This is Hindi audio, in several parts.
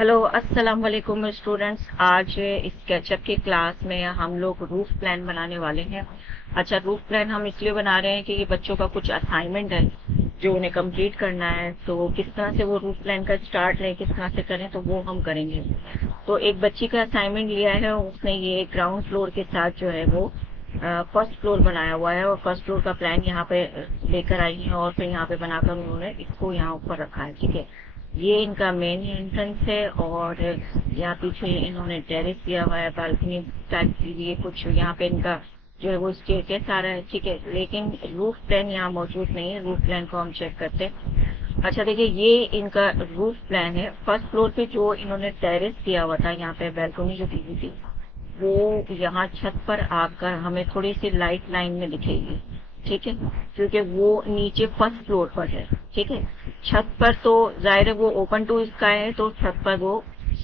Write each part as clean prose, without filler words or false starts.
हेलो अस्सलाम वालेकुम स्टूडेंट्स। आज स्केचअप की क्लास में हम लोग रूफ प्लान बनाने वाले हैं। अच्छा, रूफ प्लान हम इसलिए बना रहे हैं कि ये बच्चों का कुछ असाइनमेंट है जो उन्हें कंप्लीट करना है। तो किस तरह से वो रूफ प्लान का स्टार्ट है, किस तरह से करें, तो वो हम करेंगे। तो एक बच्ची का असाइनमेंट लिया है, उसने ये ग्राउंड फ्लोर के साथ जो है वो फर्स्ट फ्लोर बनाया हुआ है, और फर्स्ट फ्लोर का प्लान यहाँ पे लेकर आई है और फिर यहाँ पे बनाकर उन्होंने इसको यहाँ ऊपर रखा है। ठीक है, ये इनका मेन एंट्रेंस है, और यहाँ पीछे इन्होंने टेरेस दिया हुआ है, बालकनी टाइप की भी कुछ यहाँ पे इनका जो है वो स्टेयरकेस आ रहा है। ठीक है, लेकिन रूफ प्लान यहाँ मौजूद नहीं है। रूफ प्लान को हम चेक करते हैं। अच्छा देखिए, ये इनका रूफ प्लान है। फर्स्ट फ्लोर पे जो इन्होंने टेरेस दिया हुआ था, यहाँ पे बैल्कनी जो दी हुई थी, वो यहाँ छत पर आकर हमें थोड़ी सी लाइट लाइन में दिखेगी। ठीक है, क्योंकि वो नीचे फर्स्ट फ्लोर पर है। ठीक है, छत पर तो जाहिर है वो ओपन टू स्काई है, तो छत पर वो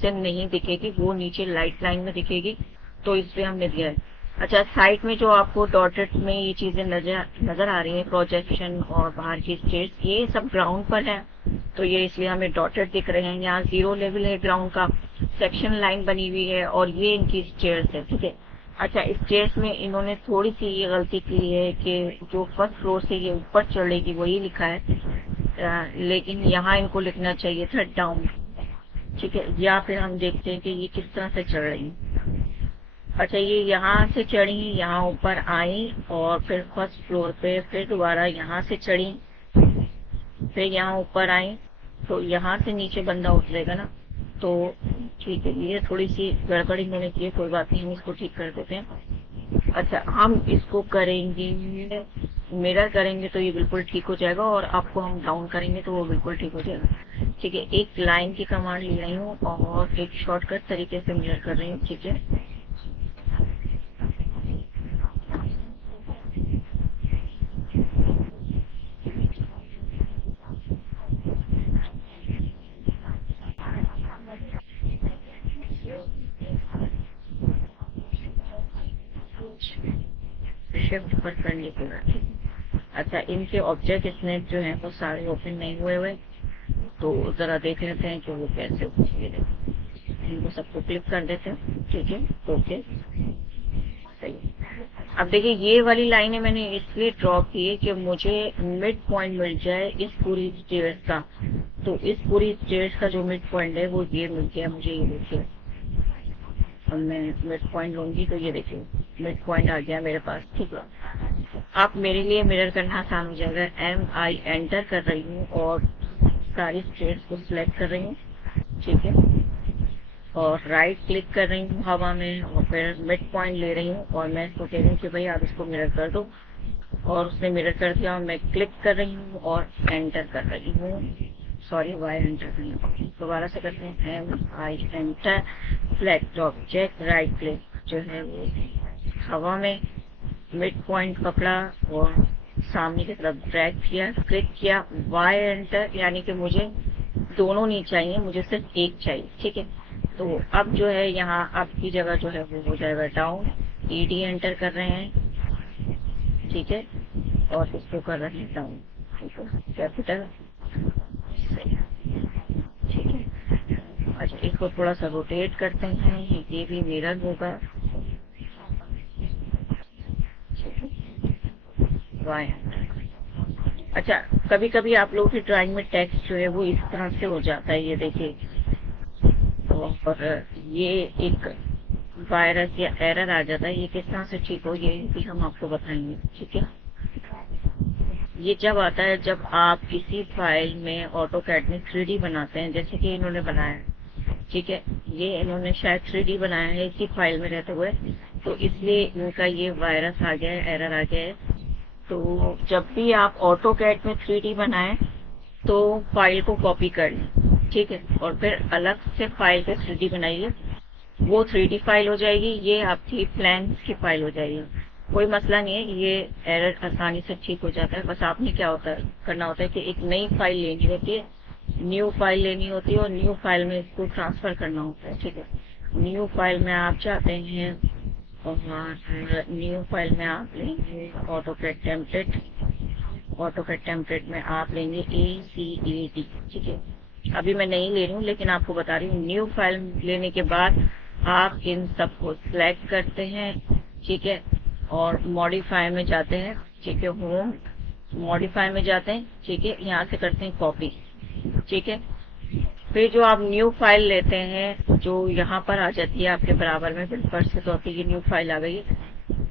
से नहीं दिखेगी, वो नीचे लाइट लाइन में दिखेगी, तो इसलिए हमने दिया है। अच्छा, साइड में जो आपको डॉटेड में ये चीजें नजर नजर आ रही है, प्रोजेक्शन और बाहर की स्टेज, ये सब ग्राउंड पर है, तो ये इसलिए हमें डॉटेड दिख रहे हैं। यहाँ 0 लेवल है ग्राउंड का, सेक्शन लाइन बनी हुई है, और ये इनकी स्टेयर्स है। ठीक है, अच्छा, स्टेयर्स में इन्होंने थोड़ी सी ये गलती की है कि जो फर्स्ट फ्लोर से ये ऊपर चढ़ेगी वही लिखा है, लेकिन यहाँ इनको लिखना चाहिए था डाउन। ठीक है, या फिर हम देखते हैं कि ये किस तरह से चढ़ रही है। अच्छा, ये यहाँ से चढ़ी, यहाँ ऊपर आई, और फिर फर्स्ट फ्लोर पे फिर दोबारा यहाँ से चढ़ी, फिर यहाँ ऊपर आई, तो यहाँ से नीचे बंदा उतरेगा ना। तो ठीक है, ये थोड़ी सी गड़बड़ी मैंने की है, कोई बात नहीं, हम इसको ठीक कर देते हैं। अच्छा, हम इसको करेंगे, मिरर करेंगे तो ये बिल्कुल ठीक हो जाएगा, और आपको हम डाउन करेंगे तो वो बिल्कुल ठीक हो जाएगा। ठीक है, एक लाइन की कमांड ले रही हूँ और एक शॉर्टकट तरीके से मिरर कर रही हूँ। ठीक है, शिफ्ट पर करने के बाद। अच्छा, इनके ऑब्जेक्ट स्नैप जो है वो सारे ओपन नहीं हुए हुए, तो जरा देख लेते हैं कि वो कैसे होंगे। इनको सबको क्लिक कर देते हैं। ठीक है, ओके, सही। अब देखिए, ये वाली लाइनें मैंने इसलिए ड्रॉ की है कि मुझे मिड पॉइंट मिल जाए इस पूरी स्टेयर्स का। तो इस पूरी स्टेयर्स का जो मिड पॉइंट है वो ये मिल गया मुझे, ये देखिए। अब मैं मिड पॉइंट लूंगी तो ये देखिए मिड पॉइंट आ गया मेरे पास। ठीक है, आप मेरे लिए मिरर करना आसान हो जाएगा। MI एंटर कर रही हूँ और सारी स्टेयर्स को सिलेक्ट कर रही हूँ। ठीक है, और राइट क्लिक कर रही हूँ हवा में, और फिर मिड पॉइंट ले रही हूँ, और मैं इसको कह रही हूँ कि भाई आप इसको मिरर कर दो, और उसने मिरर कर दिया, और मैं क्लिक कर रही हूँ और एंटर कर रही हूँ। सॉरी, वाई एंटर नहीं, दोबारा से करते हैं। MI enter, select object, right click जो है वो हवा में, मिड पॉइंट पकड़ा और सामने की तरफ ड्रैग किया, क्लिक किया, वाई एंटर, यानी कि मुझे दोनों नहीं चाहिए, मुझे सिर्फ एक चाहिए। ठीक है, तो अब जो है यहाँ आपकी जगह जो है वो हो जाएगा डाउन। ED एंटर कर रहे हैं। ठीक है, और इसको कर रहे हैं डाउन। ठीक है, कैपिटल, सही। ठीक है, अच्छा, इसको थोड़ा सा रोटेट करते हैं, ये भी मिरर होगा। वाई, अच्छा, कभी कभी आप लोगों की ड्राइंग में टेक्स्ट जो है वो इस तरह से हो जाता है, ये देखिए। और ये एक वायरस या एरर आ जाता है, ये किस तरह से ठीक हो ये भी हम आपको बताएंगे। ठीक है, ये जब आता है जब आप किसी फाइल में ऑटोकैड में 3D बनाते हैं, जैसे कि इन्होंने बनाया है। ठीक है, ये इन्होंने शायद 3D बनाया है इसी फाइल में रहते हुए, तो इसलिए इनका ये वायरस आ गया है, एरर आ गया है। तो जब भी आप ऑटोकैड में 3D बनाएं तो फाइल को कॉपी कर लें। ठीक है, और फिर अलग से फाइल पे 3D बनाइए, वो 3D फाइल हो जाएगी, ये आपकी प्लान्स की फाइल हो जाएगी। कोई मसला नहीं है, ये एरर आसानी से ठीक हो जाता है। बस आपने क्या होता है करना होता है कि एक नई फाइल लेनी होती है, न्यू फाइल लेनी होती है, और न्यू फाइल में इसको ट्रांसफर करना होता है। ठीक है, न्यू फाइल में आप चाहते हैं, और न्यू फाइल में आप लेंगे ऑटोकैड टेम्पलेट, ऑटोकैड टेम्पलेट में आप लेंगे ACAD। ठीक है, अभी मैं नहीं ले रही हूँ, लेकिन आपको बता रही हूँ। न्यू फाइल लेने के बाद आप इन सबको सिलेक्ट करते हैं, ठीक है, और मॉडिफाई में जाते हैं, ठीक है, होम मॉडिफाई में जाते हैं, ठीक है, यहाँ से करते हैं कॉपी, ठीक है। फिर जो आप न्यू फाइल लेते हैं जो यहाँ पर आ जाती है आपके बराबर में बिल्कुल से, तो आपकी ये न्यू फाइल आ गई,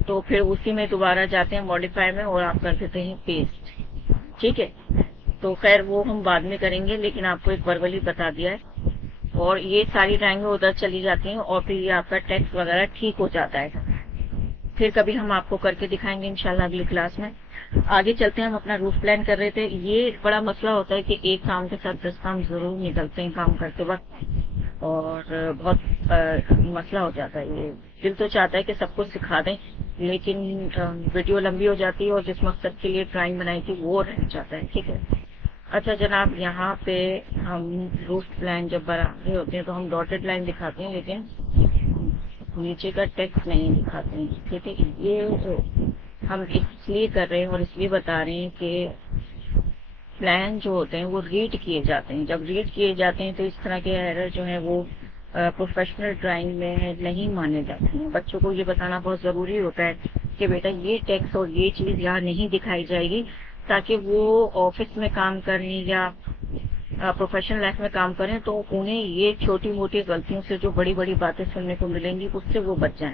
तो फिर उसी में दोबारा जाते हैं मॉडिफाई में और आप कर देते हैं पेस्ट, ठीक है। तो खैर वो हम बाद में करेंगे, लेकिन आपको एक वर्बली बता दिया है। और ये सारी ड्राइंगें उधर चली जाती हैं और फिर ये आपका टेक्स्ट वगैरह ठीक हो जाता है। फिर कभी हम आपको करके दिखाएंगे इंशाल्लाह अगली क्लास में। आगे चलते हैं। हम अपना रूफ प्लान कर रहे थे। ये बड़ा मसला होता है कि एक काम के साथ 10 काम जरूर निकलते हैं काम करते वक्त, और बहुत मसला हो जाता है। ये दिल तो चाहता है कि सबको सिखा दें, लेकिन वीडियो लंबी हो जाती है और जिस मकसद के लिए ड्राइंग बनाई थी वो रह जाता है, ठीक है। अच्छा जनाब, यहाँ पे हम रूफ प्लान जब बना रहे होते हैं तो हम डॉटेड लाइन दिखाते हैं, लेकिन नीचे का टेक्स्ट नहीं दिखाते हैं, ठीक है। ये हम इसलिए कर रहे हैं और इसलिए बता रहे हैं कि प्लान जो होते हैं वो रीड किए जाते हैं। जब रीड किए जाते हैं तो इस तरह के एरर जो है वो प्रोफेशनल ड्राइंग में नहीं माने जाते हैं। बच्चों को ये बताना बहुत जरूरी होता है कि बेटा ये टेक्स्ट और ये चीज यहाँ नहीं दिखाई जाएगी, ताकि वो ऑफिस में काम करें या प्रोफेशनल लाइफ में काम करें तो उन्हें ये छोटी मोटी गलतियों से जो बड़ी बड़ी बातें सुनने को मिलेंगी उससे वो बच जाएं।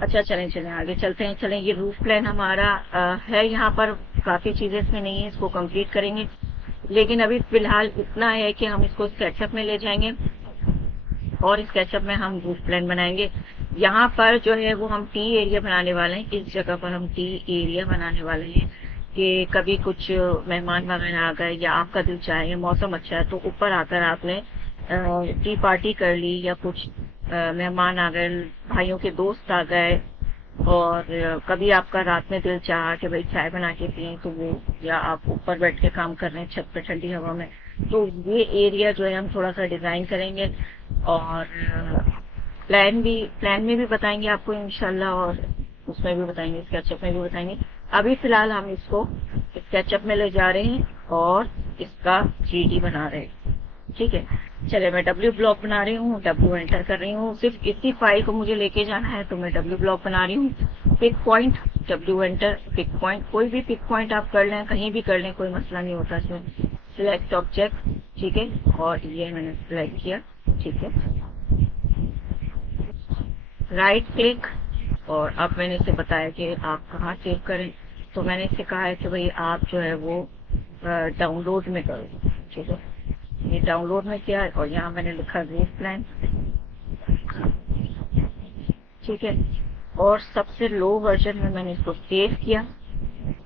अच्छा चलें आगे चलते हैं। चलें, ये रूफ प्लान हमारा है, यहाँ पर काफी चीजें इसमें नहीं है, इसको कंप्लीट करेंगे। लेकिन अभी फिलहाल इतना है कि हम इसको स्केचअप में ले जाएंगे और स्केचअप में हम रूफ प्लान बनाएंगे। यहाँ पर जो है वो हम टी एरिया बनाने वाले हैं। इस जगह पर हम टी एरिया बनाने वाले हैं कि कभी कुछ मेहमान वगैरह आ गए या आपका दिल चाहे, मौसम अच्छा है तो ऊपर आकर आपने टी पार्टी कर ली, या कुछ मेहमान आ गए, भाइयों के दोस्त आ गए, और कभी आपका रात में दिल चाहा कि भाई चाय बना के पिए तो वो, या आप ऊपर बैठ के काम कर रहे हैं छत पे ठंडी हवा में, तो ये एरिया जो है हम थोड़ा सा डिजाइन करेंगे। और प्लान में भी बताएंगे आपको इंशाल्लाह, और उसमें भी बताएंगे, स्केचअप में भी बताएंगे। अभी फिलहाल हम इसको स्केचअप में ले जा रहे हैं और इसका 3D बना रहे हैं, ठीक है। चले, मैं डब्ल्यू ब्लॉक बना रही हूँ, डब्ल्यू एंटर कर रही हूँ। सिर्फ इसी फाइल को मुझे लेके जाना है तो मैं डब्ल्यू ब्लॉक बना रही हूँ। Pick point, W enter, pick point, कोई भी पिक पॉइंट आप कर लें, कहीं भी कर लें, कोई मसला नहीं होता इसमें। सिलेक्ट ऑब्जेक्ट, ठीक है, और ये मैंने सिलेक्ट किया, ठीक है। राइट क्लिक, और अब मैंने इसे बताया कि आप कहाँ सेव करें, तो मैंने इसे कहा है कि भाई आप जो है वो डाउनलोड में करो, ठीक है। ये डाउनलोड में किया है और यहाँ मैंने लिखा रूफ प्लान, ठीक है, और सबसे लो वर्जन में मैंने इसको सेव किया,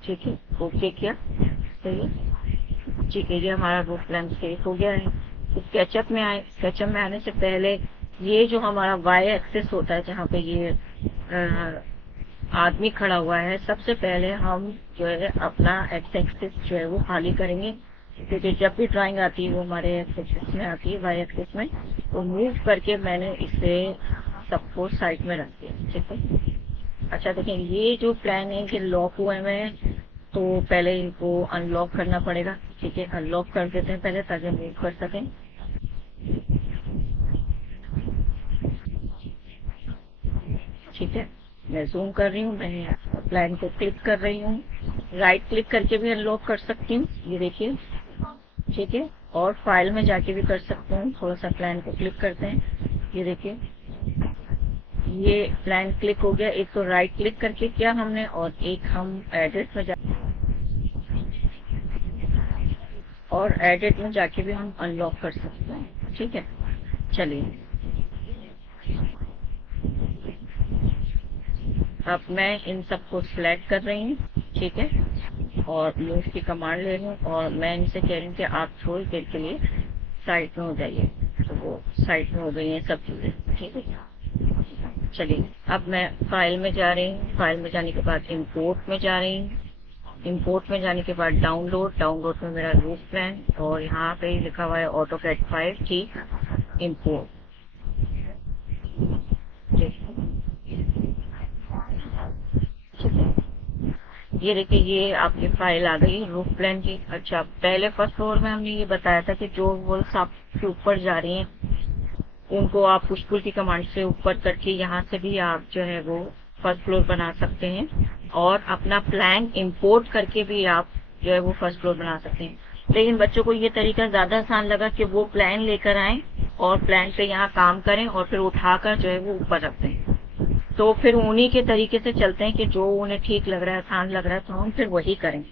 ठीक है, ओके किया, सही है, ठीक है। ये हमारा रूफ प्लान सेव हो गया है। स्केचअप में आए, स्केचअप में आने से पहले ये जो हमारा वाई एक्सिस होता है जहाँ पे ये आदमी खड़ा हुआ है, सबसे पहले हम जो है अपना एक्स एक्सिस जो है वो खाली करेंगे, क्योंकि जब भी ड्राइंग आती है वो हमारे एक्सिस में आती है, वाई एक्सिस में। तो मूव करके मैंने इसे सबको साइड में रख दिया, ठीक है। अच्छा देखिए, ये जो प्लान है कि लॉक हुए हुए हैं, तो पहले इनको अनलॉक करना पड़ेगा, ठीक है। अनलॉक कर देते हैं पहले ताकि मूव कर सकें। ठीक है, मैं जूम कर रही हूँ, मैं प्लान को क्लिक कर रही हूँ। राइट क्लिक करके भी अनलॉक कर सकती हूँ, ये देखिए, ठीक है। और फाइल में जाके भी कर सकते हैं। थोड़ा सा प्लान को क्लिक करते हैं, ये देखिए, ये प्लान क्लिक हो गया। एक तो राइट क्लिक करके किया हमने, और एक हम एडिट में और एडिट में जाके भी हम अनलॉक कर सकते हैं, ठीक है। चलिए, अब मैं इन सबको सिलेक्ट कर रही हूँ, ठीक है, और मूव की कमांड ले रही हूँ, और मैं इनसे कह रही हूँ कि आप थोड़ी देर के लिए साइड में हो जाइए। तो वो साइड में हो गई हैं सब चीजें, ठीक है। चलिए, अब मैं फाइल में जा रही हूँ। फाइल में जाने के बाद इंपोर्ट में जा रही हूँ। इंपोर्ट में जाने के बाद डाउनलोड, डाउनलोड में मेरा रूफ प्लान, और यहाँ पे लिखा हुआ है ऑटोकैड फाइल, ठीक, इंपोर्ट, ठीक है। ये देखिए, ये आपकी फाइल आ गई रूफ प्लान की। अच्छा, पहले फर्स्ट फ्लोर में हमने ये बताया था कि जो वॉल्स आपके ऊपर जा रही हैं उनको आप पुश पुल की कमांड से ऊपर करके यहाँ से भी आप जो है वो फर्स्ट फ्लोर बना सकते हैं, और अपना प्लान इंपोर्ट करके भी आप जो है वो फर्स्ट फ्लोर बना सकते हैं। लेकिन बच्चों को ये तरीका ज्यादा आसान लगा कि वो प्लान लेकर आए और प्लान पे यहाँ काम करें और फिर उठाकर जो है वो ऊपर रख दें। तो फिर उन्हीं के तरीके से चलते हैं कि जो उन्हें ठीक लग रहा है, आसान लग रहा है, तो हम फिर वही करें।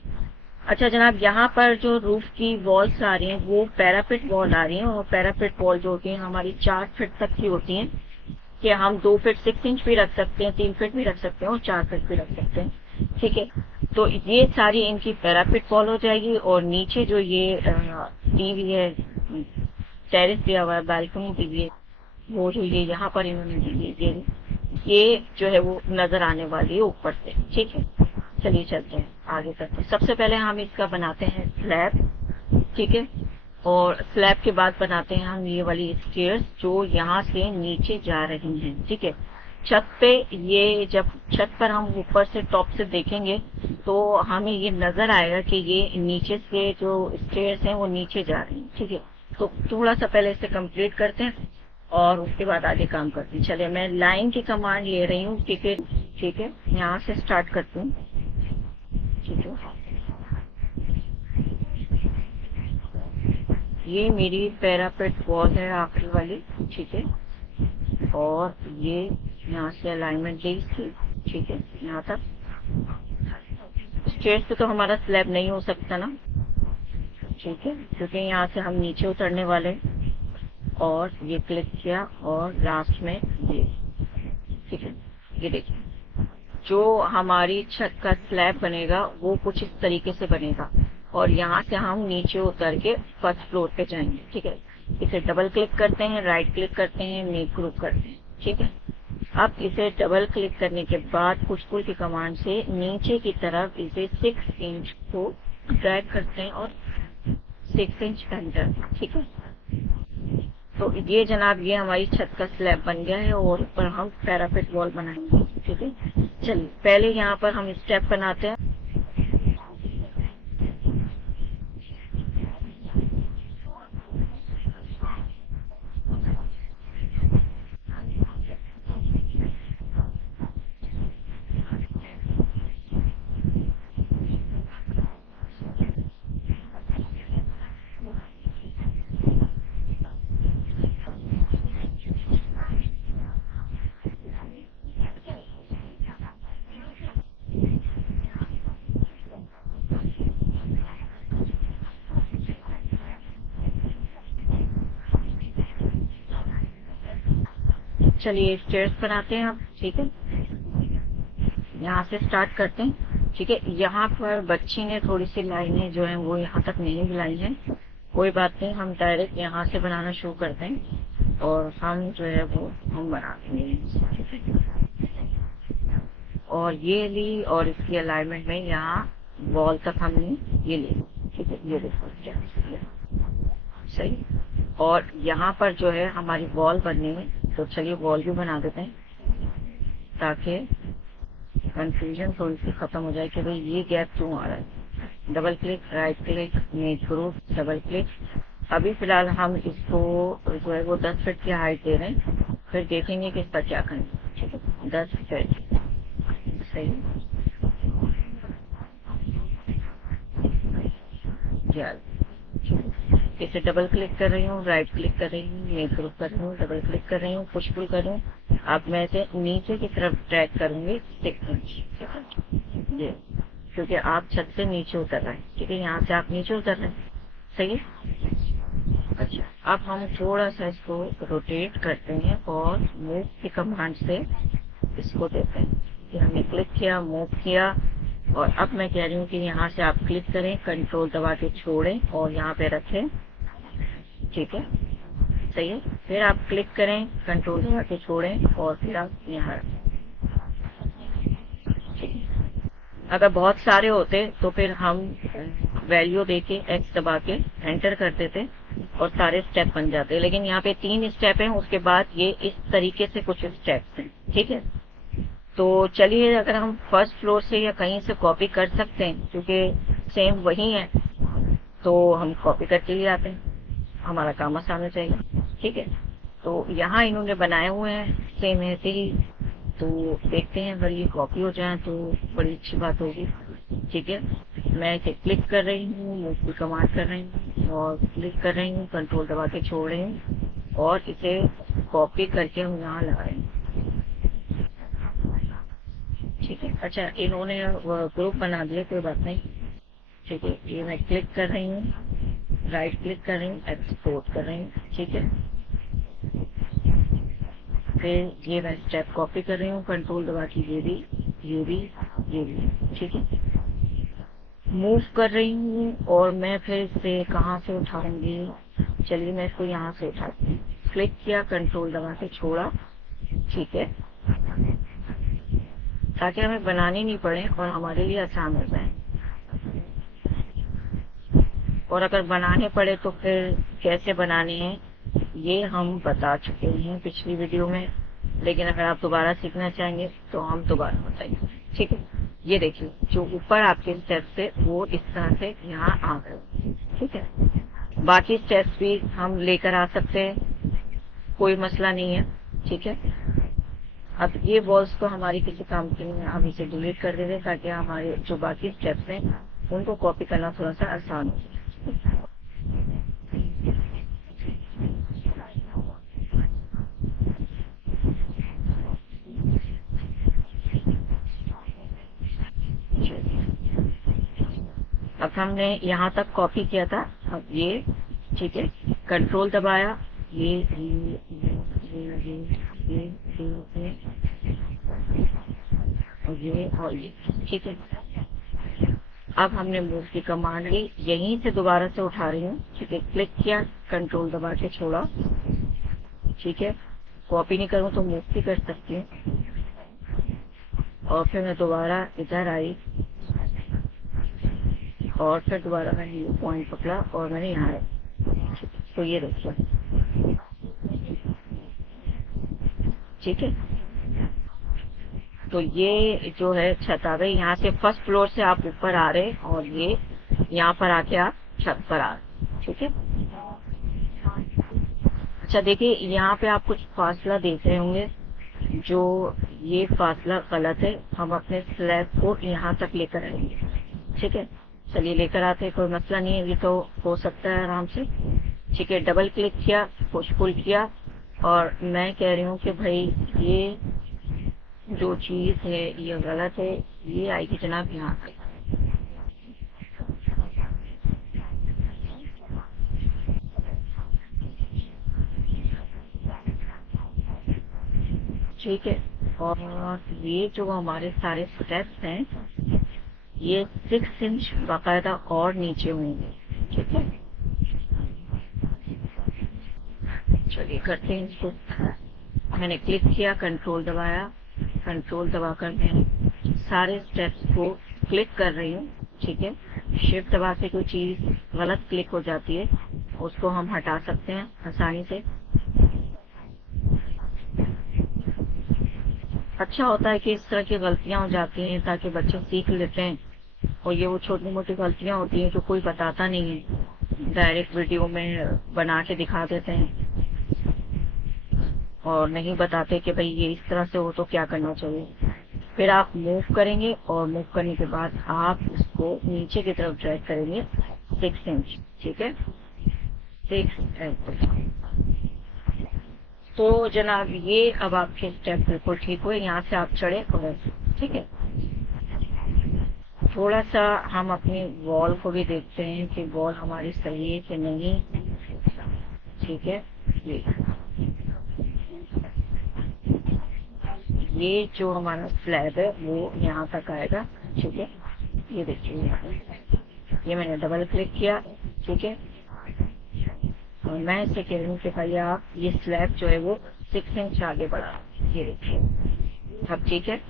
अच्छा जनाब, यहाँ पर जो रूफ की वॉल्स आ रही हैं वो पैरापिट वॉल आ रही हैं, और पैरापिट वॉल जो होती है हमारी 4 फीट तक की होती हैं, कि हम 2 फीट 6 इंच भी रख सकते हैं, 3 फीट भी रख सकते हैं और 4 फीट भी रख सकते हैं। ठीक है, तो ये सारी इनकी पैरापिट वॉल हो जाएगी। और नीचे जो ये दी हुई है, टेरिस दिया हुआ है, बालकनी दी हुई है, वो जो ये यहाँ पर इन्होंने दी है, ये जो है वो नजर आने वाली है ऊपर से। ठीक है, चलिए चलते हैं आगे करते हैं। सबसे पहले हम इसका बनाते हैं स्लैब। ठीक है, और स्लैब के बाद बनाते हैं हम ये वाली स्टेयर्स जो यहाँ से नीचे जा रही हैं। ठीक है, छत पे, ये जब छत पर हम ऊपर से टॉप से देखेंगे तो हमें ये नजर आएगा कि ये नीचे से जो स्टेयर्स हैं वो नीचे जा रही हैं। ठीक है, तो थोड़ा सा पहले इसे कंप्लीट करते हैं और उसके बाद आगे काम करते हैं। चलिए, मैं लाइन की कमांड ले रही हूँ। ठीक है, ठीक है, यहाँ से स्टार्ट करती हूँ। ठीक है, ये मेरी पैरापेट वॉल है आखिरी वाली। ठीक है, और ये यहाँ से अलाइनमेंट दी थी। ठीक है, यहाँ तक। स्टेयर्स पे तो हमारा स्लैब नहीं हो सकता ना। ठीक है, क्योंकि यहाँ से हम नीचे उतरने वाले, और ये क्लिक किया और लास्ट में ये। ठीक है, ये देखिए, जो हमारी छत का स्लैब बनेगा वो कुछ इस तरीके से बनेगा, और यहाँ से हम नीचे उतर के फर्स्ट फ्लोर पे जाएंगे। ठीक है, इसे डबल क्लिक करते हैं, राइट क्लिक करते हैं, मेक ग्रुप करते हैं। ठीक है, अब इसे डबल क्लिक करने के बाद पुश पुल की कमांड से नीचे की तरफ इसे 6 इंच को ड्रैग करते हैं और 6 इंच एंटर। ठीक है, तो ये जनाब, ये हमारी छत का स्लैब बन गया है और ऊपर हम पैरापेट वॉल बनाएंगे। ठीक है, चलिए पहले यहाँ पर हम स्टेप बनाते हैं। चलिए स्टेयर्स बनाते हैं अब। ठीक है, यहाँ से स्टार्ट करते हैं। ठीक है, यहाँ पर बच्ची ने थोड़ी सी लाइनें जो हैं वो यहाँ तक नहीं मिलाई हैं, कोई बात नहीं, हम डायरेक्ट यहाँ से बनाना शुरू करते हैं और हम जो है वो हम बना देंगे। और ये ली, और इसकी अलाइनमेंट में यहाँ वॉल तक हमने ये ली। ठीक है, ये देखो सही। और यहाँ पर जो है हमारी वॉल बननी है, तो चलिए वॉल भी बना देते हैं ताकि कंफ्यूजन थोड़ी सी खत्म हो जाए कि भाई ये गैप क्यों आ रहा है। Double click, right click, make group, double click. अभी फिलहाल हम इसको जो है वो 10 फीट की हाइट दे रहे हैं, फिर देखेंगे कि इसका क्या करेंगे। ठीक है, 10 फीट सही। इसे डबल क्लिक कर रही हूँ, राइट क्लिक कर रही हूँ, मेक ग्रुप कर रही हूँ, डबल क्लिक कर रही हूँ, पुश पुल कर रही हूँ। अब मैं इसे नीचे की तरफ ट्रैक करूंगी 6 इंच, ये, क्योंकि आप छत से नीचे उतर रहे हैं। ठीक है, यहाँ से आप नीचे उतर रहे हैं, सही है। अच्छा, अब हम थोड़ा सा इसको रोटेट करते हैं और मूव की कमांड से इसको देते हैं कि हमने क्लिक किया, मूव किया, और अब मैं कह रही हूँ कि यहाँ से आप क्लिक करें, कंट्रोल दबा के छोड़ें और यहाँ पे रखें। ठीक है, सही है। फिर आप क्लिक करें, कंट्रोल दबा के छोड़ें और फिर आप यहाँ रखें। अगर बहुत सारे होते तो फिर हम वैल्यू देके एक्स दबा के एंटर कर देते और सारे स्टेप बन जाते, लेकिन यहाँ पे 3 स्टेप हैं, उसके बाद ये इस तरीके से कुछ स्टेप्स हैं। ठीक है, तो चलिए, अगर हम फर्स्ट फ्लोर से या कहीं से कॉपी कर सकते हैं क्योंकि सेम वही है, तो हम कॉपी करके ले आते हैं, हमारा काम आसान हो जाएगा। ठीक है, तो यहाँ इन्होंने बनाए हुए हैं सेम ऐसे ही, तो देखते हैं अगर ये कॉपी हो जाए तो बड़ी अच्छी बात होगी। ठीक है, मैं इसे क्लिक कर रही हूँ, मूव की कमांड कर रही हूँ और क्लिक कर रही हूँ, कंट्रोल दबा के छोड़ रही हूँ और इसे कॉपी करके हम यहाँ लगा रहे हैं। ठीक है, अच्छा इन्होंने ग्रुप बना दिया, कोई बात नहीं। ठीक है, ये मैं क्लिक कर रही हूँ, राइट क्लिक कर रही हूँ, एक्सपोर्ट कर रही हूँ। ठीक है, फिर ये मैं स्टेप कॉपी कर रही हूँ, कंट्रोल दबा के ये भी, ये भी, ये भी। ठीक है, मूव कर रही हूँ और मैं फिर इसे कहाँ से उठाऊंगी, चलिए मैं इसको यहाँ से उठाती हूँ। क्लिक किया, कंट्रोल दबा के छोड़ा। ठीक है, ताकि हमें बनानी नहीं पड़े और हमारे लिए आसान हो जाए। और अगर बनाने पड़े तो फिर कैसे बनाने हैं ये हम बता चुके हैं पिछली वीडियो में, लेकिन अगर आप दोबारा सीखना चाहेंगे तो हम दोबारा बताएंगे। ठीक है, ये देखिए जो ऊपर आपके स्टेप्स थे वो इस तरह से यहाँ आ गए। ठीक है, बाकी स्टेप्स भी हम लेकर आ सकते हैं, कोई मसला नहीं है। ठीक है, अब ये बॉल्स तो हमारी किसी काम की नहीं है, हम इसे डिलीट कर देंगे ताकि हमारे जो बाकी स्टेप्स हैं उनको कॉपी करना थोड़ा सा आसान हो। अब हमने यहाँ तक कॉपी किया था, अब ये, ठीक है, कंट्रोल दबाया, ये और ये। ठीक है, अब हमने मूव की कमांड ली, यहीं से दोबारा से उठा रही हूँ। ठीक है, क्लिक किया, कंट्रोल दबा के छोड़ा। ठीक है, कॉपी नहीं करूँ तो मूव भी कर सकती हूँ और फिर मैं दोबारा इधर आई और फिर दोबारा मैंने ये पॉइंट पकड़ा और मैंने यहाँ रखा। तो ये देखिए, ठीक है, तो ये जो है छत आ गई। यहाँ से फर्स्ट फ्लोर से आप ऊपर आ रहे और ये यहाँ पर आके आप छत पर आ रहे। ठीक है, अच्छा देखिए यहाँ पे आप कुछ फासला देख रहे होंगे, जो ये फासला गलत है, हम अपने स्लैब को यहाँ तक लेकर आएंगे। ठीक है, चलिए लेकर आते हैं, कोई मसला नहीं है, ये तो हो सकता है आराम से। ठीक है, डबल क्लिक किया, पुश पुल किया और मैं कह रही हूँ कि भाई ये जो चीज है ये गलत है, ये आएगी जनाब यहाँ पे। ठीक है, और ये जो हमारे सारे स्टेप्स हैं ये 6 इंच बाकायदा और नीचे होंगे। ठीक है, चलिए करते हैं इसको। मैंने क्लिक किया, कंट्रोल दबाया, कंट्रोल दबाकर मैं सारे स्टेप्स को क्लिक कर रही हूँ। ठीक है, शिफ्ट दबा के कोई चीज गलत क्लिक हो जाती है उसको हम हटा सकते हैं आसानी से। अच्छा होता है कि इस तरह की गलतियां हो जाती हैं ताकि बच्चे सीख लेते हैं, और ये वो छोटी मोटी गलतियां होती हैं जो कोई बताता नहीं है, डायरेक्ट वीडियो में बना के दिखा देते हैं और नहीं बताते कि भाई ये इस तरह से हो तो क्या करना चाहिए। फिर आप मूव करेंगे और मूव करने के बाद आप इसको नीचे की तरफ ड्रैग करेंगे 6 इंच। ठीक है, 6 इंच। तो जनाब ये अब आपके स्टेप बिल्कुल ठीक हुए, यहाँ से आप चढ़े और ठीक है। थोड़ा सा हम अपनी वॉल को भी देखते हैं कि वॉल हमारी सही है कि नहीं। ठीक है, ये जो हमारा स्लैब है वो यहाँ तक आएगा। ठीक है, ये देखिए ये मैंने डबल क्लिक किया। ठीक है, और मैं इसे कह रही हूँ कि भाई आप ये स्लैब जो है वो 6 इंच आगे बढ़ा। ये देखिए, अब ठीक है।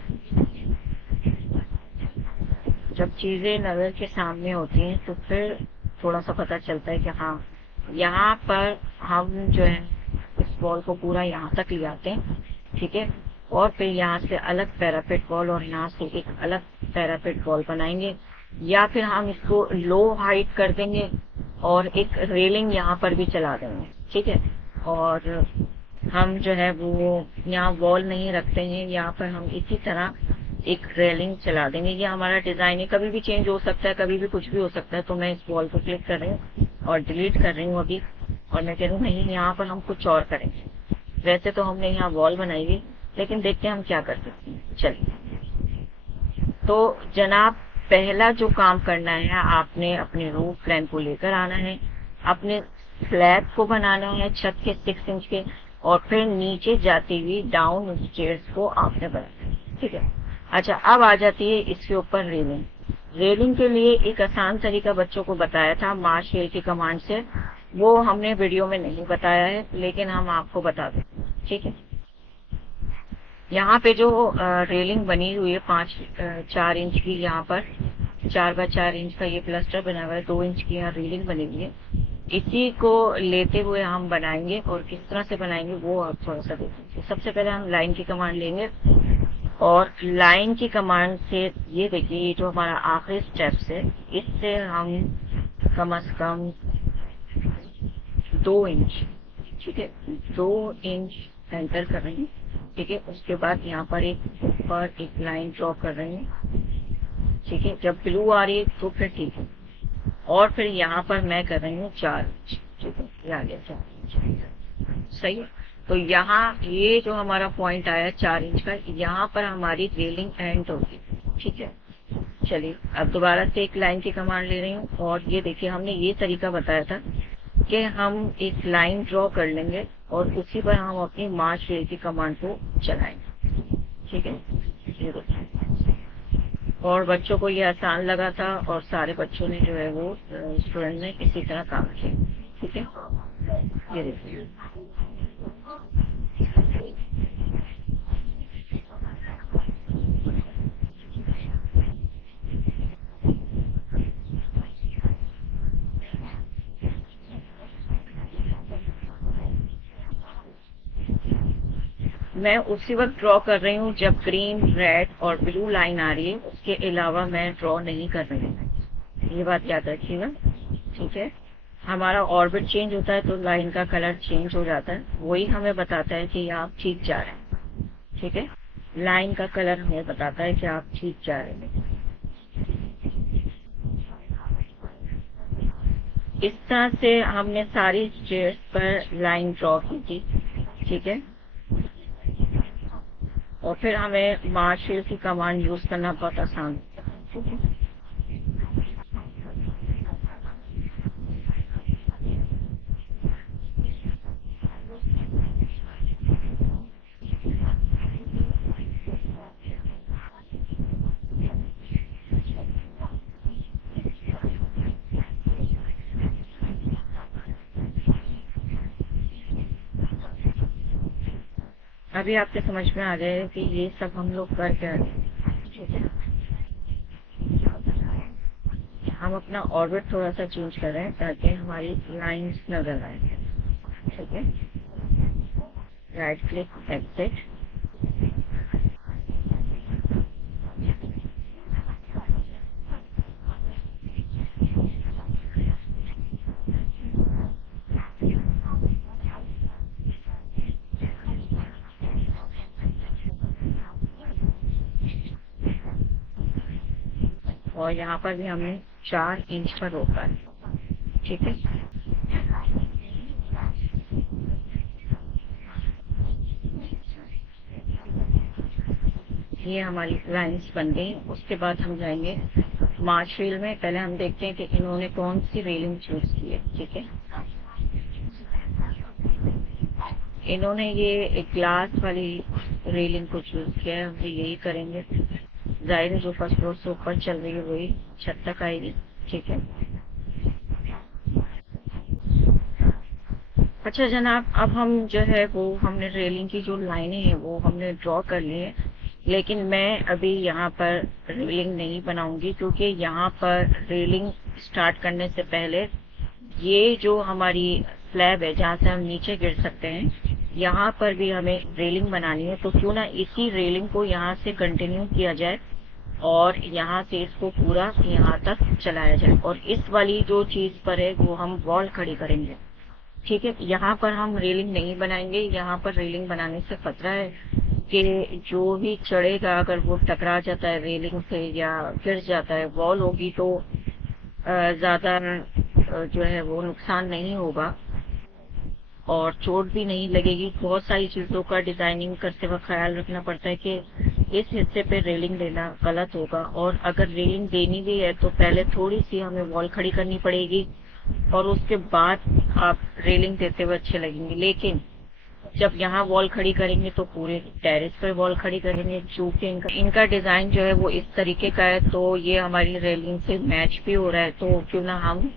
जब चीजें नजर के सामने होती हैं तो फिर थोड़ा सा पता चलता है कि हाँ यहाँ पर हम जो है इस बॉल को पूरा यहाँ तक ले आते हैं। ठीक है, और फिर यहाँ से अलग पैरापेट वॉल और यहाँ से एक अलग पैरापेट वॉल बनाएंगे, या फिर हम इसको लो हाइट कर देंगे और एक रेलिंग यहाँ पर भी चला देंगे। ठीक है, और हम जो है वो यहाँ वॉल नहीं रखते हैं, यहाँ पर हम इसी तरह एक रेलिंग चला देंगे। ये हमारा डिजाइन है, कभी भी चेंज हो सकता है, कभी भी कुछ भी हो सकता है। तो मैं इस वॉल को क्लिक कर रही हूँ और डिलीट कर रही हूँ अभी, और मैं कह रही हूँ नहीं, यहाँ पर हम कुछ और करेंगे। वैसे तो हमने यहाँ वॉल बनाई हुई, लेकिन देखते हैं हम क्या कर सकते हैं। चलिए, तो जनाब पहला जो काम करना है, आपने अपने रूफ प्लान को लेकर आना है, अपने स्लैब को बनाना है छत के 6 इंच के, और फिर नीचे जाती हुई डाउन स्टेयर्स को आपने बनाना है। ठीक है, अच्छा अब आ जाती है इसके ऊपर रेलिंग। रेलिंग के लिए एक आसान तरीका बच्चों को बताया था मार्श रेल की कमांड से, वो हमने वीडियो में नहीं बताया है, लेकिन हम आपको बता दें। ठीक है, यहाँ पे जो रेलिंग बनी हुई है 4 इंच की, यहाँ पर 4x4 इंच का ये प्लास्टर बना हुआ है, 2 इंच की यहाँ रेलिंग बनी हुई है। इसी को लेते हुए हम बनाएंगे, और किस तरह से बनाएंगे वो आप थोड़ा सा देखेंगे। सबसे पहले हम लाइन की कमांड लेंगे, और लाइन की कमांड से ये देखिए, ये जो हमारा आखिरी स्टेप्स है, इससे हम कम से कम 2 इंच, ठीक है, 2 इंच एंटर कर रहे हैं। ठीक है, उसके बाद यहाँ पर एक लाइन ड्रॉ कर रहे हैं। ठीक है, जब ब्लू आ रही है तो फिर ठीक है, और फिर यहाँ पर मैं कर रही हूँ 4 इंच। ठीक है, ये आ गया 4 इंच, सही है। तो यहाँ ये जो हमारा पॉइंट आया 4 इंच का, यहाँ पर हमारी रेलिंग एंड होगी। ठीक है, चलिए अब दोबारा से एक लाइन की कमांड ले रही हूँ, और ये देखिए हमने ये तरीका बताया था कि हम एक लाइन ड्रॉ कर लेंगे और उसी पर हम अपनी मार्च रेल की कमांड को चलाएंगे। ठीक है, ये देखिए, और बच्चों को ये आसान लगा था, और सारे बच्चों ने जो है वो स्टूडेंट ने इसी तरह काम किया। ठीक है, ये देखिए, मैं उसी वक्त ड्रॉ कर रही हूँ जब ग्रीन, रेड और ब्लू लाइन आ रही है, उसके अलावा मैं ड्रॉ नहीं कर रही हूँ, ये बात याद रखिएगा। ठीक है, हमारा ऑर्बिट चेंज होता है तो लाइन का कलर चेंज हो जाता है, वही हमें बताता है कि आप ठीक जा रहे हैं। ठीक है, लाइन का कलर हमें बताता है कि आप ठीक जा रहे हैं। इस तरह से हमने सारी स्टेयर्स पर लाइन ड्रॉ की थी। ठीक है, और फिर हमें मार्श रेल की कमांड यूज करना बहुत आसान है। अभी आपके समझ में आ जाएगा कि ये सब हम लोग कर क्या रहे हैं। ठीक है, हम अपना ऑर्बिट थोड़ा सा चेंज कर रहे हैं ताकि हमारी लाइंस नजर आए। ठीक है, राइट क्लिक, एग्जिट, और यहाँ पर भी हमने 4 इंच पर रोका है। ठीक है, ये हमारी लाइंस बन गई। उसके बाद हम जाएंगे मार्च रेल में। पहले हम देखते हैं कि इन्होंने कौन सी रेलिंग चूज की है। ठीक है, इन्होंने ये एक ग्लास वाली रेलिंग को चूज किया है, हम भी यही करेंगे। जाहिर है जो फर्स्ट फ्लोर से ऊपर चल रही है वही छत तक आएगी। ठीक है, अच्छा जनाब, अब हम जो है वो हमने रेलिंग की जो लाइनें हैं वो हमने ड्रॉ कर ली है, लेकिन मैं अभी यहाँ पर रेलिंग नहीं बनाऊंगी, क्योंकि यहाँ पर रेलिंग स्टार्ट करने से पहले ये जो हमारी स्लैब है जहाँ से हम नीचे गिर सकते हैं, यहाँ पर भी हमें रेलिंग बनानी है, तो क्यों ना इसी रेलिंग को यहाँ से कंटिन्यू किया जाए और यहाँ से इसको पूरा यहाँ तक चलाया जाए, और इस वाली जो चीज पर है वो हम वॉल खड़ी करेंगे। ठीक है, यहाँ पर हम रेलिंग नहीं बनाएंगे। यहाँ पर रेलिंग बनाने से खतरा है कि जो भी चढ़ेगा अगर वो टकरा जाता है रेलिंग से या गिर जाता है, वॉल होगी तो ज्यादा जो है वो नुकसान नहीं होगा और चोट भी नहीं लगेगी। बहुत सारी चीजों का डिजाइनिंग करते वक्त ख्याल रखना पड़ता है कि इस हिस्से पे रेलिंग देना गलत होगा, और अगर रेलिंग देनी भी है तो पहले थोड़ी सी हमें वॉल खड़ी करनी पड़ेगी और उसके बाद आप रेलिंग देते हुए अच्छे लगेंगे। लेकिन जब यहाँ वॉल खड़ी करेंगे तो पूरे टेरेस पर वॉल खड़ी करेंगे, चूंकि इनका डिजाइन जो है वो इस तरीके का है, तो ये हमारी रेलिंग से मैच भी हो रहा है, तो क्यों ना हम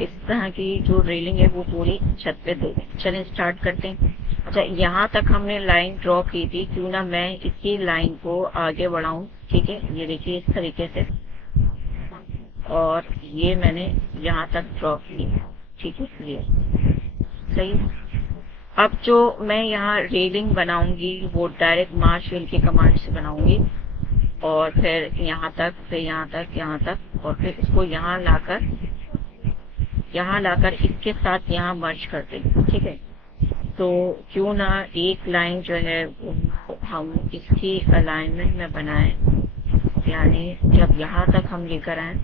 इस तरह की जो रेलिंग है वो पूरी छत पे दे दें। चलें स्टार्ट करते हैं। अच्छा, यहाँ तक हमने लाइन ड्रॉ की थी, क्यों ना मैं इसी लाइन को आगे बढ़ाऊं। ठीक है, ये देखिए इस तरीके से, और ये मैंने यहाँ तक ड्रॉ की। ठीक है, ये सही। अब जो मैं यहाँ रेलिंग बनाऊंगी वो डायरेक्ट मार्श व्हील की कमांड से बनाऊंगी, और फिर यहाँ तक, फिर यहाँ तक, यहाँ तक, और फिर इसको यहाँ लाकर इसके साथ यहाँ मर्ज कर देंगे। ठीक है, तो क्यों ना एक लाइन जो है हम इसकी अलाइनमेंट में बनाएं, यानी जब यहाँ तक हम लेकर आए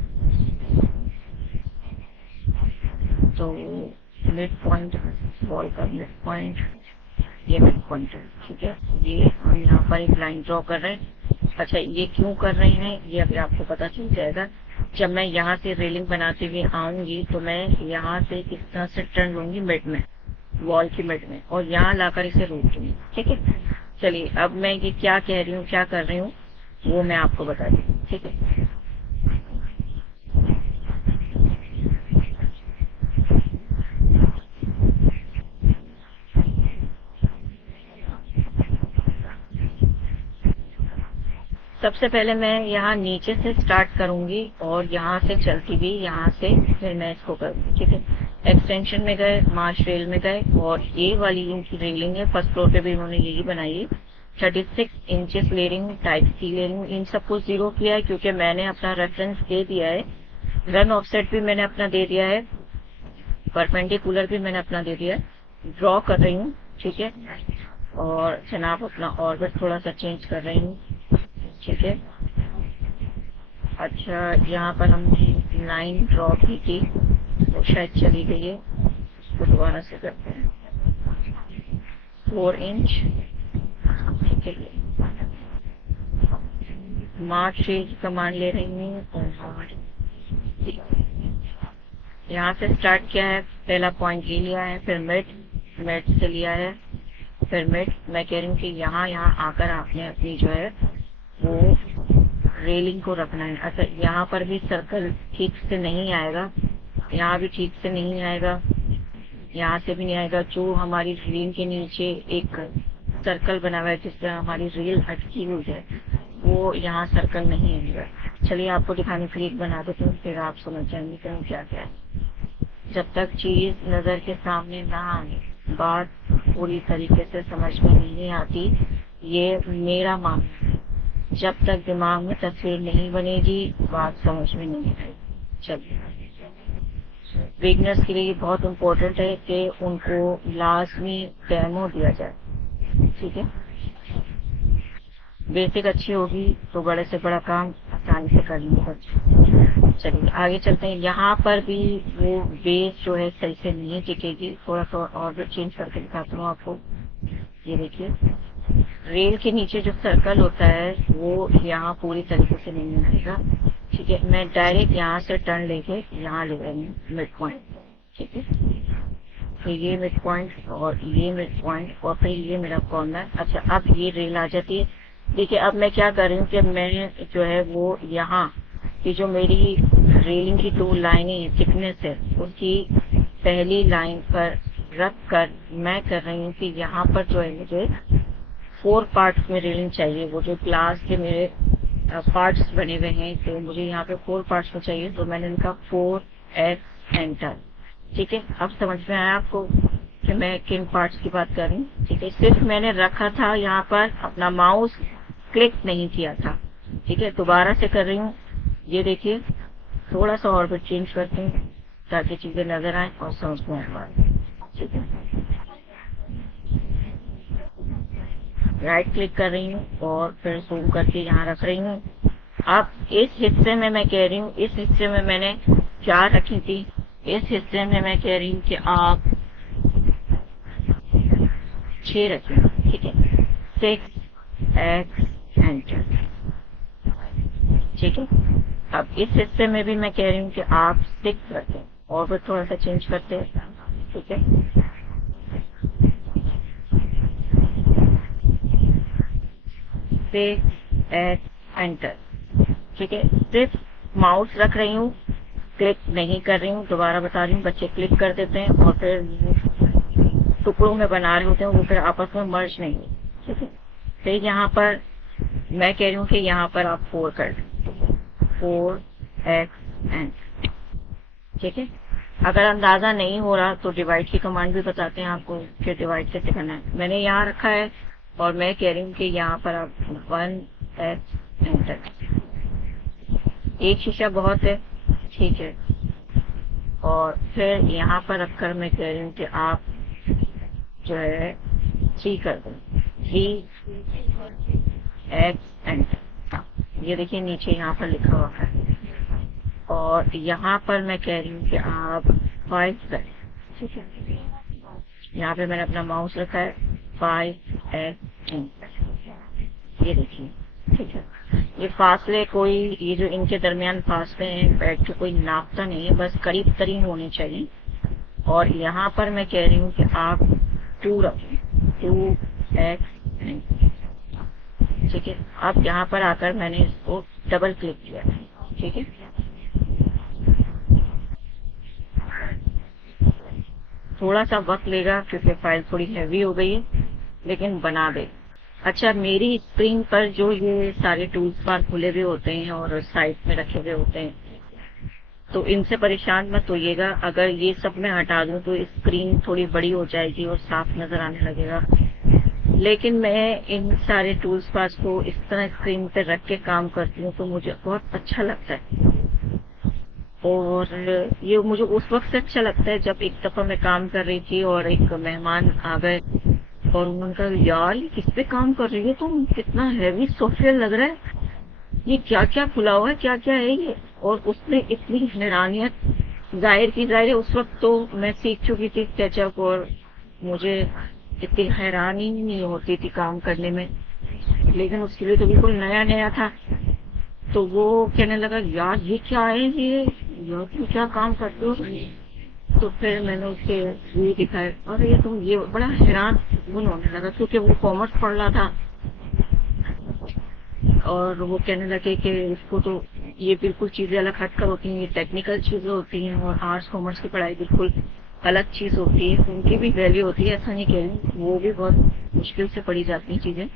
तो मिड पॉइंट, वॉल का मिड पॉइंट, ये मिड पॉइंट है। ठीक है, ये हम यहाँ पर एक लाइन ड्रॉ कर रहे हैं। अच्छा, ये क्यों कर रहे हैं ये अभी आपको पता चल जाएगा। जब मैं यहाँ से रेलिंग बनाते हुए आऊंगी तो मैं यहाँ से इस तरह से टर्न लूंगी मिड में, वॉल की मिड में, और यहाँ लाकर इसे रोक दूंगी। ठीक है, चलिए अब मैं ये क्या कह रही हूँ, क्या कर रही हूँ वो मैं आपको बता दूँ। ठीक है, सबसे पहले मैं यहाँ नीचे से स्टार्ट करूंगी और यहाँ से चलती हुई यहाँ से फिर मैं इसको करूंगी। ठीक है, एक्सटेंशन में गए, मार्श रेल में गए, और ये वाली इनकी रेलिंग है, फर्स्ट फ्लोर पे भी इन्होंने यही बनाई है। 36 inches layering, type C layering, इन सबको 0 किया है क्योंकि मैंने अपना रेफरेंस दे दिया है, रन ऑफसेट भी मैंने अपना दे दिया है, परपेंडिकुलर भी मैंने अपना दे दिया है। ड्रॉ कर रही हूँ। ठीक है, और जनाब अपना ऑर्बिट थोड़ा सा चेंज कर रही हूँ। ठीक है, अच्छा यहाँ पर हमने लाइन ड्रॉ की थी तो शायद चली गई है, इसको दोबारा से करते हैं। 4 इंच। ठीक है, मार्च की कमांड ले रही हूँ और यहाँ से स्टार्ट किया है, पहला पॉइंट ये लिया है, फिर मिड से लिया है, फिर मिड। मैं कह रही हूँ कि यहाँ आकर आपने अपनी जो है वो रेलिंग को रखना है। अच्छा, यहाँ पर भी सर्कल ठीक से नहीं आएगा, यहाँ भी ठीक से नहीं आएगा, यहाँ से भी नहीं आएगा। जो हमारी रेलिंग के नीचे एक सर्कल बना हुआ है जिस पर हमारी रेल अटकी हुई है, वो यहाँ सर्कल नहीं आएगा। चलिए आपको दिखाने के लिए एक बना देती हूँ, फिर आप समझ जाएंगे कि क्या क्या है। जब तक चीज नजर के सामने ना आए, बात पूरी तरीके से समझ में नहीं आती, ये मेरा मानना है। जब तक दिमाग में तस्वीर नहीं बनेगी बात समझ में नहीं आएगी। चलिए, बिगनर्स के लिए बहुत इम्पोर्टेंट है कि उनको लाजमी डेमो दिया जाए। ठीक है, बेसिक अच्छी होगी तो बड़े से बड़ा काम आसानी से कर लेंगे। चलिए आगे चलते हैं। यहाँ पर भी वो बेस जो है सही से नहीं टिकेगी, थोड़ा सा और भी चेंज करके दिखाता हूँ आपको। ये देखिए, रेल के नीचे जो सर्कल होता है वो यहाँ पूरी तरीके से नहीं आएगा। ठीक है, मैं डायरेक्ट यहाँ से टर्न लेके यहाँ ले रही हूँ मिड पॉइंट। ठीक है, तो ये मिड पॉइंट और ये मिड पॉइंट और फिर ये मेरा कॉर्नर। अच्छा, अब ये रेल आ जाती है। देखिए अब मैं क्या कर रही हूँ कि मैं जो है वो यहाँ की जो मेरी रेलिंग की 2 लाइनें थिकनेस है उसकी पहली लाइन पर रख कर मैं कर रही हूँ कि यहाँ पर जो है मुझे 4 पार्ट्स में रेलिंग चाहिए। वो जो ग्लास के मेरे पार्ट्स बने हुए हैं तो मुझे यहाँ पे 4 पार्ट्स में चाहिए, तो मैंने लिखा 4x एंटर। ठीक है, अब समझ में आया आपको कि मैं किन पार्ट्स की बात कर रही हूँ। ठीक है, सिर्फ मैंने रखा था यहाँ पर, अपना माउस क्लिक नहीं किया था। ठीक है, दोबारा से कर रही हूँ। ये देखिए, थोड़ा सा और भी चेंज करती हूँ ताकि चीजें नजर आए और समझ में आए। ठीक है, राइट क्लिक कर रही हूँ और फिर जूम करके यहाँ रख रही हूँ। अब इस हिस्से में मैं कह रही हूँ, इस हिस्से में मैंने 4 रखी थी, इस हिस्से में मैं कह रही हूँ कि आप 6 रखें। ठीक है, 6x एंटर। ठीक है, अब इस हिस्से में भी मैं कह रही हूँ कि आप 6 रखें और फिर थोड़ा सा चेंज करते हैं। ठीक है, 6x एंटर। ठीक है, सिर्फ माउस रख रही हूँ, क्लिक नहीं कर रही हूँ। दोबारा बता रही हूँ, बच्चे क्लिक कर देते हैं और फिर टुकड़ों में बना रहे होते हैं, वो फिर आपस में मर्ज नहीं। ठीक है, फिर यहाँ पर मैं कह रही हूँ कि यहाँ पर आप 4 कर दें, 4x एंटर। ठीक है, अगर अंदाजा नहीं हो रहा तो डिवाइड की कमांड भी बताते हैं आपको कि डिवाइड कैसे करना है। मैंने यहाँ रखा है और मैं कह रही हूँ कि यहाँ पर आप 1x एंटर। एक शीशा बहुत है। ठीक है, और फिर यहाँ पर रखकर मैं कह रही हूँ कि आप जो है 3 कर दें, 3x एंटर। ये देखिए नीचे यहाँ पर लिखा हुआ है और यहाँ पर मैं कह रही हूँ कि आप 5 करें। ठीक है, यहाँ पे मैंने अपना माउस रखा है, 5x एंटर। ये देखिए। ठीक है, ये फासले कोई, ये जो इनके दरमियान फासले हैं बैठ के कोई नापता नहीं है, बस करीब करीब होने चाहिए। और यहाँ पर मैं कह रही हूँ कि आप 2 रखें, 2x एंटर। ठीक है, अब यहाँ पर आकर मैंने इसको डबल क्लिक किया। ठीक है, थोड़ा सा वक्त लेगा क्योंकि फाइल थोड़ी हैवी हो गई है, लेकिन बना दे। अच्छा, मेरी स्क्रीन पर जो ये सारे टूल्स बार खुले हुए होते हैं और साइड में रखे हुए होते हैं, तो इनसे परेशान मत होइएगा। अगर ये सब मैं हटा दूं तो स्क्रीन थोड़ी बड़ी हो जाएगी और साफ नजर आने लगेगा। लेकिन मैं इन सारे टूल्स बार को इस तरह स्क्रीन पे रख के काम करती हूँ तो मुझे बहुत अच्छा लगता है। और ये मुझे उस वक्त से अच्छा लगता है जब एक दफा मैं काम कर रही थी और एक मेहमान आ गए और उन्होंने कहा, यार ये किस पे काम कर रही है तुम, कितना हैवी सॉफ्टवेयर लग रहा है, ये क्या क्या खुला हुआ है, क्या क्या है ये। और उसने इतनी हैरानियत जाहिर की। जाहिर उस वक्त तो मैं सीख चुकी थी स्केचअप और मुझे इतनी हैरानी नहीं होती थी काम करने में, लेकिन उसके लिए तो बिल्कुल नया नया था। तो वो कहने लगा, यार ये क्या है, ये तुम क्या काम करते हो। तो फिर मैंने उसके ये दिखाया और ये तुम, ये बड़ा हैरान होने लगा क्योंकि वो कॉमर्स पढ़ रहा था और वो कहने लगे कि इसको तो ये बिल्कुल चीजें अलग हटकर होती हैं, ये टेक्निकल चीजें होती हैं और आर्ट्स कॉमर्स की पढ़ाई बिल्कुल अलग चीज होती है, उनकी भी वैल्यू होती है। ऐसा नहीं कह रही, वो भी बहुत मुश्किल से पढ़ी जाती हैं चीजें,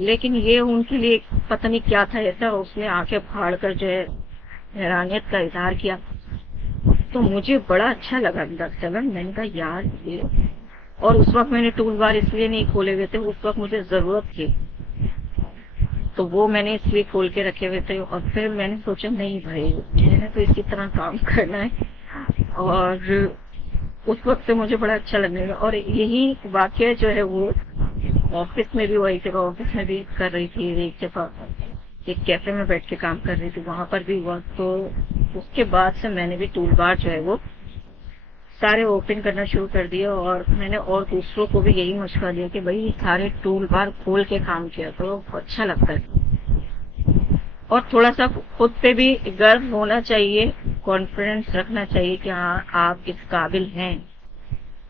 लेकिन ये उनके लिए पता नहीं क्या था ऐसा, उसने आंखें फाड़ कर जो है हैरानियत का इजहार किया। तो मुझे बड़ा अच्छा लगा दरअसल। मैंने कहा यार ये, और उस वक्त मैंने टूल बार इसलिए नहीं खोले हुए थे, उस वक्त मुझे जरूरत थी तो वो मैंने इसलिए खोल के रखे हुए थे। और फिर मैंने सोचा नहीं भाई, मैंने तो इसी तरह काम करना है। और उस वक्त से मुझे बड़ा अच्छा लगने लगा। और यही वाक्य जो है वो ऑफिस में भी वही जगह, ऑफिस में भी कर रही थी, एक जगह एक कैफे में बैठ के काम कर रही थी, वहां पर भी हुआ। तो उसके बाद से मैंने भी टूल बार जो है वो सारे ओपन करना शुरू कर दिया और मैंने और दूसरों को भी यही मशवरा दिया कि भाई सारे टूल बार खोल के काम किया तो अच्छा लगता है। और थोड़ा सा खुद पे भी गर्व होना चाहिए, कॉन्फिडेंस रखना चाहिए कि हाँ आप इस काबिल हैं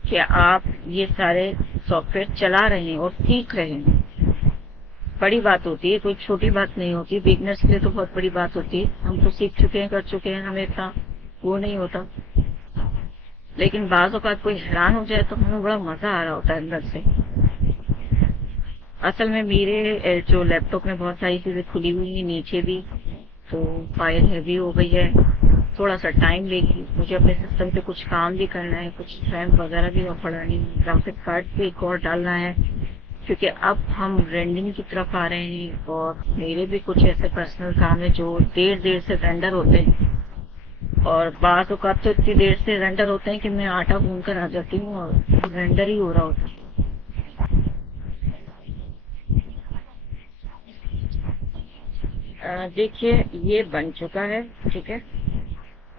कि आप ये सारे सॉफ्टवेयर चला रहे हैं और सीख रहे हैं। बड़ी बात होती है, कोई छोटी बात नहीं होती। बिगनर्स के लिए तो बहुत बड़ी बात होती है, हम तो सीख चुके हैं, कर चुके हैं, हमें इतना वो नहीं होता। लेकिन बाज़ औक़ात कोई हैरान हो जाए तो हमें बड़ा मजा आ रहा होता है अंदर से। असल में मेरे जो लैपटॉप में बहुत सारी चीजें खुली हुई है नीचे भी, तो फाइल हैवी हो गई है थोड़ा सा टाइम लेगी, मुझे अपने सिस्टम पे कुछ काम भी करना है, कुछ रैम वगैरह भी पढ़ानी है, ग्राफिक कार्ड भी एक और डालना है, क्योंकि अब हम रेंडरिंग की तरफ आ रहे हैं और मेरे भी कुछ ऐसे पर्सनल काम है जो देर देर से रेंडर होते हैं, और बाज़ औक़ात तो इतनी देर से रेंडर होते हैं कि मैं आटा भून कर आ जाती हूँ और रेंडर ही हो रहा होता है। देखिए ये बन चुका है, ठीक है।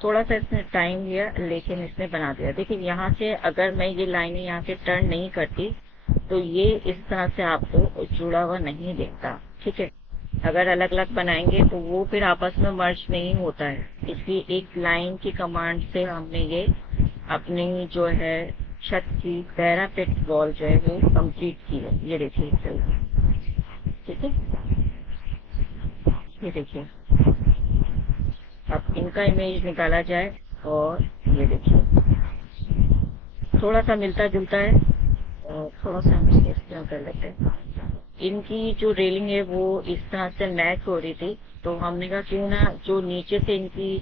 थोड़ा सा इसने टाइम लिया लेकिन इसने बना दिया। देखिए यहाँ से अगर मैं ये लाइनें यहाँ से टर्न नहीं करती तो ये इस तरह से आपको जुड़ा हुआ नहीं दिखता, ठीक है। अगर अलग अलग बनाएंगे तो वो फिर आपस में मर्ज नहीं होता है, इसलिए एक लाइन की कमांड से हमने ये अपनी जो है छत की पैरापेट वॉल जो है वो कंप्लीट की है। ये देखिए, ठीक है, ये देखिए। अब इनका इमेज निकाला जाए और ये देखिए थोड़ा सा मिलता जुलता है, और थोड़ा सा हम इसे इस तरह कर लेते हैं। इनकी जो रेलिंग है वो इस तरह से मैच हो रही थी, तो हमने कहा क्यों ना जो नीचे से इनकी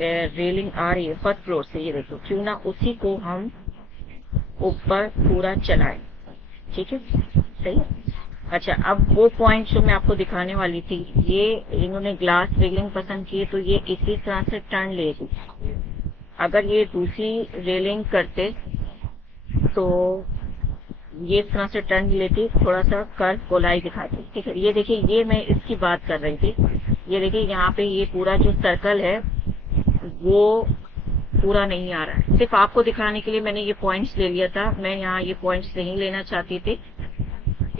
रेलिंग आ रही है फर्स्ट फ्लोर से, ये देखो, क्यों ना उसी को हम ऊपर पूरा चलाएं, ठीक है, सही है। अच्छा, अब वो पॉइंट जो मैं आपको दिखाने वाली थी, ये इन्होंने ग्लास रेलिंग पसंद की तो ये इसी तरह से टर्न लेगी। अगर ये दूसरी रेलिंग करते तो ये इस तरह से टर्न लेती, थोड़ा सा कर्व गोलाई दिखाती, ठीक है। ये देखिए, ये मैं इसकी बात कर रही थी। ये देखिए यहाँ पे ये पूरा जो सर्कल है वो पूरा नहीं आ रहा है। सिर्फ आपको दिखाने के लिए मैंने ये पॉइंट्स ले लिया था, मैं यहाँ ये पॉइंट्स नहीं लेना चाहती थी,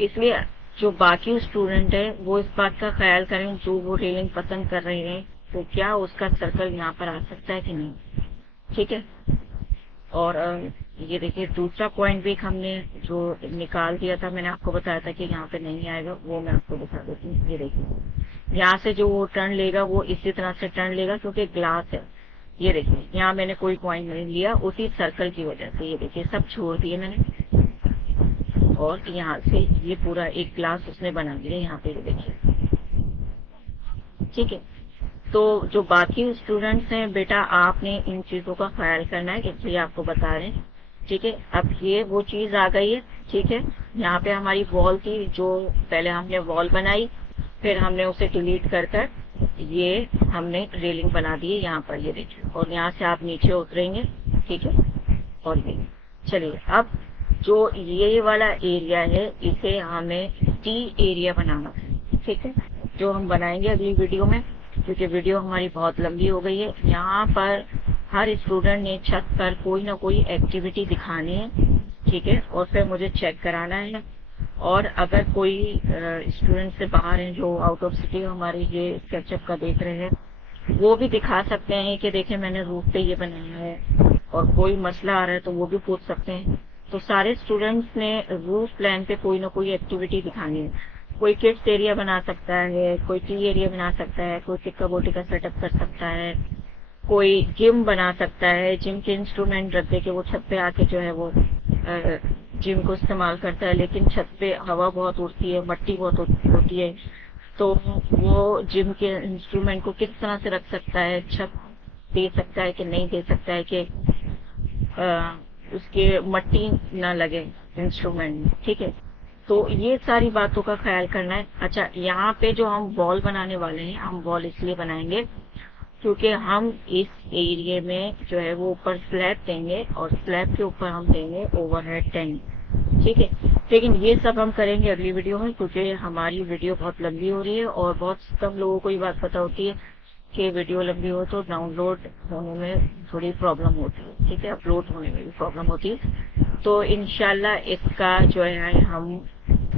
इसलिए जो बाकी स्टूडेंट है वो इस बात का ख्याल करें, जो वो रेलिंग पसंद कर रहे हैं तो क्या उसका सर्कल यहाँ पर आ सकता है कि नहीं, ठीक है। और ये देखिए दूसरा पॉइंट भी हमने जो निकाल दिया था, मैंने आपको बताया था कि यहाँ पे नहीं आएगा, वो मैं आपको दिखा देती हूँ। ये देखिए यहाँ से जो वो टर्न लेगा वो इसी तरह से टर्न लेगा क्योंकि ग्लास है। ये देखिए यहाँ मैंने कोई पॉइंट नहीं लिया उसी सर्कल की वजह से, ये देखिए सब छोड़ दिए मैंने, और यहाँ से ये पूरा एक ग्लास उसने बना दिया यहाँ पे, ये देखिए, ठीक है। तो जो बाकी स्टूडेंट्स हैं, बेटा आपने इन चीजों का ख्याल करना है, इसलिए आपको बता रहे हैं, ठीक है। अब ये वो चीज आ गई है, ठीक है। यहाँ पे हमारी वॉल थी, जो पहले हमने वॉल बनाई, फिर हमने उसे डिलीट कर कर ये हमने रेलिंग बना दी है यहाँ पर, ये देखिए, और यहाँ से आप नीचे उतरेंगे, ठीक है। और ये चलिए, अब जो ये वाला एरिया है इसे हमें टी एरिया बनाना है, ठीक है, जो हम बनाएंगे अगली वीडियो में, क्योंकि वीडियो हमारी बहुत लंबी हो गई है। यहाँ पर हर स्टूडेंट ने छत पर कोई ना कोई एक्टिविटी दिखानी है, ठीक है, और फिर मुझे चेक कराना है। और अगर कोई स्टूडेंट से बाहर हैं जो आउट ऑफ सिटी हमारे ये स्केचअप का देख रहे हैं, वो भी दिखा सकते हैं कि देखें मैंने रूफ पे ये बनाया है, और कोई मसला आ रहा है तो वो भी पूछ सकते हैं। तो सारे स्टूडेंट्स ने रूफ प्लान पे कोई ना कोई एक्टिविटी दिखानी है। कोई किड्स एरिया बना सकता है, कोई टी एरिया बना सकता है, कोई टिक्का बोटी का सेटअप कर सकता है, कोई जिम बना सकता है, जिम के इंस्ट्रूमेंट रख दे के वो छत पे आके जो है वो जिम को इस्तेमाल करता है, लेकिन छत पे हवा बहुत उड़ती है, मट्टी बहुत होती है, तो वो जिम के इंस्ट्रूमेंट को किस तरह से रख सकता है, छत दे सकता है कि नहीं दे सकता है कि उसके मट्टी ना लगे इंस्ट्रूमेंट, ठीक है। तो ये सारी बातों का ख्याल करना है। अच्छा, यहाँ पे जो हम वॉल बनाने वाले हैं, हम वॉल इसलिए बनाएंगे क्योंकि हम इस एरिया में जो है वो ऊपर स्लैब देंगे, और स्लैब के ऊपर हम देंगे ओवरहेड टैंक, ठीक है। लेकिन ये सब हम करेंगे अगली वीडियो में, क्योंकि हमारी वीडियो बहुत लंबी हो रही है, और बहुत कम लोगों को ये बात पता होती है कि वीडियो लंबी हो तो डाउनलोड होने में थोड़ी प्रॉब्लम होती है, ठीक है, अपलोड होने में भी प्रॉब्लम होती है। तो इंशाल्लाह इसका जो है हम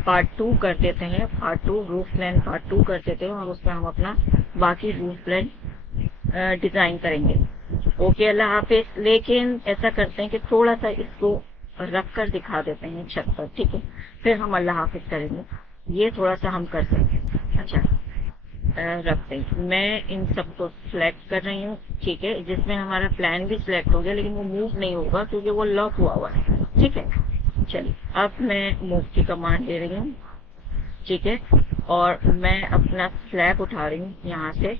पार्ट 2 कर देते हैं, पार्ट 2 रूफ प्लान पार्ट 2 कर देते हैं, और उसमें हम अपना बाकी रूफ प्लान डिजाइन करेंगे। ओके, अल्लाह हाफिज। लेकिन ऐसा करते हैं कि थोड़ा सा इसको रख कर दिखा देते हैं छत पर, ठीक है, फिर हम अल्लाह हाफिज करेंगे। ये थोड़ा सा हम कर सकते हैं। अच्छा, रखते हैं, मैं इन सबको सिलेक्ट कर रही हूँ, ठीक है, जिसमें हमारा प्लान भी सिलेक्ट हो गया, लेकिन वो मूव नहीं होगा क्योंकि वो लॉक हुआ है, ठीक है। चलिए, अब मैं मूव की कमांड दे रही हूँ, ठीक है, और मैं अपना स्लैब उठा रही हूँ यहाँ से,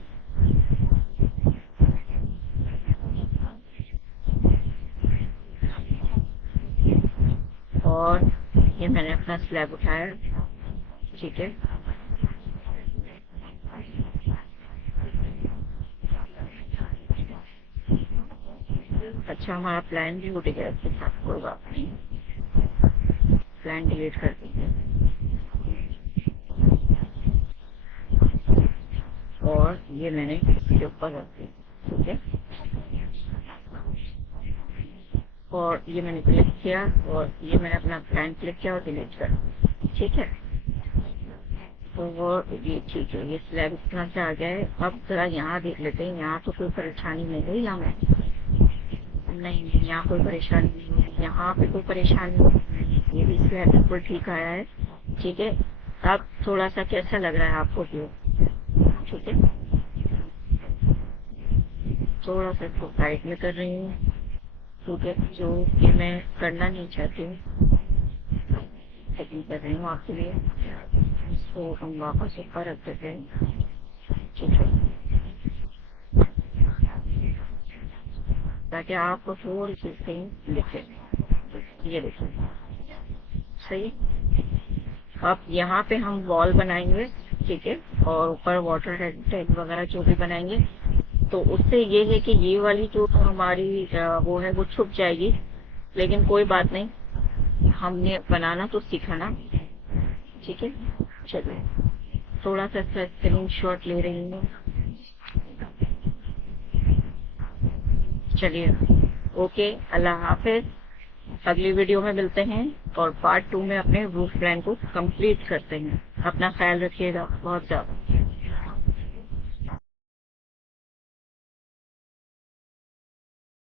और ये मैंने अपना स्लैब उठाया, ठीक है। अच्छा, हमारा प्लान भी उठ गया इसके साथ, कोई बात नहीं, प्लान डिलीट कर देंगे। और ये मैंने इसके ऊपर रख दी, ठीक है। और ये मैंने क्लिक किया और ये मैंने अपना प्लान क्लिक किया और डिलीट कर दिया, ठीक है। तो वो ये ठीक है, ये स्लैब इतना से आ गया है। अब जरा यहाँ देख लेते हैं, यहाँ तो कोई परेशानी नहीं है, यहाँ नहीं, यहाँ कोई परेशानी नहीं है, यहाँ पे कोई परेशानी नहीं, ये भी स्लैब बिल्कुल ठीक आया है, ठीक है। अब थोड़ा सा कैसा लग रहा है आपको व्यू, ठीक है। थोड़ा सा इसको साइड में कर रही हूँ, ठीक है, जो कि मैं करना नहीं चाहती हूँ, लेकिन कर रही हूँ आपके लिए। इसको हम वापस ऊपर रख देते हैं, ठीक है, ताकि आपको थोड़ी सी सही दिखे। ये देखिए, सही। अब यहाँ पे हम वॉल बनाएंगे, ठीक है, और ऊपर वाटर टैंक वगैरह जो भी बनाएंगे, तो उससे ये है कि ये वाली जो हमारी वो है वो छुप जाएगी, लेकिन कोई बात नहीं, हमने बनाना तो सीखा ना, ठीक है। चलिए, थोड़ा सा स्क्रीन शॉट ले रही हूँ। चलिए, ओके, अल्लाह हाफिज। अगली वीडियो में मिलते हैं और पार्ट 2 में अपने रूफ प्लान को कंप्लीट करते हैं। अपना ख्याल रखिएगा बहुत ज्यादा।